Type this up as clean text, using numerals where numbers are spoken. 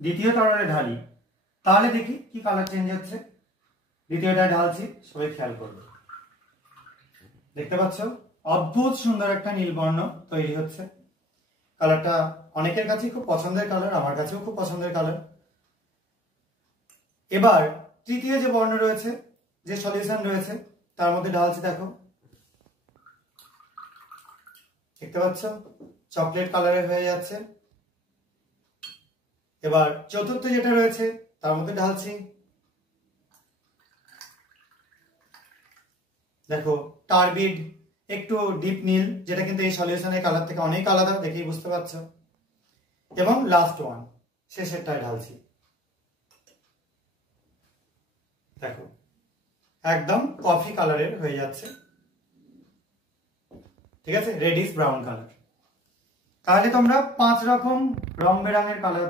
দ্বিতীয় তরলে ঢালি, তাহলে দেখি কি কালার চেঞ্জ হচ্ছে। দ্বিতীয়টা ঢালছি, সবাই খেয়াল করবে। দেখতে পাচ্ছ অদ্ভুত সুন্দর একটা নীল বর্ণ তৈরি হচ্ছে। কালারটা অনেকের কাছে খুব পছন্দের কালার, আমার কাছেও খুব পছন্দের কালার। এবার তৃতীয় যে বর্ণ রয়েছে, যে সলিউশন রয়েছে, তার মধ্যে ঢালছি। দেখো, দেখতে পাচ্ছ চকলেট কালারের হয়ে যাচ্ছে। এবার চতুর্থ যেটা রয়েছে তার মধ্যে ঢালছি। দেখো টারবিড, একটু ডিপ নীল, যেটা কিন্তু এই সলিউশনের কালার থেকে অনেক আলাদা, দেখেই বুঝতে পারছো। এবং লাস্ট ওয়ান, শেষেরটায় ঢালছি। দেখো একদম কফি কালারের হয়ে যাচ্ছে, ঠিক আছে, রেডিশ ব্রাউন কালার। তাহলে তোমরা 5 রকম রং বেরঙের কালার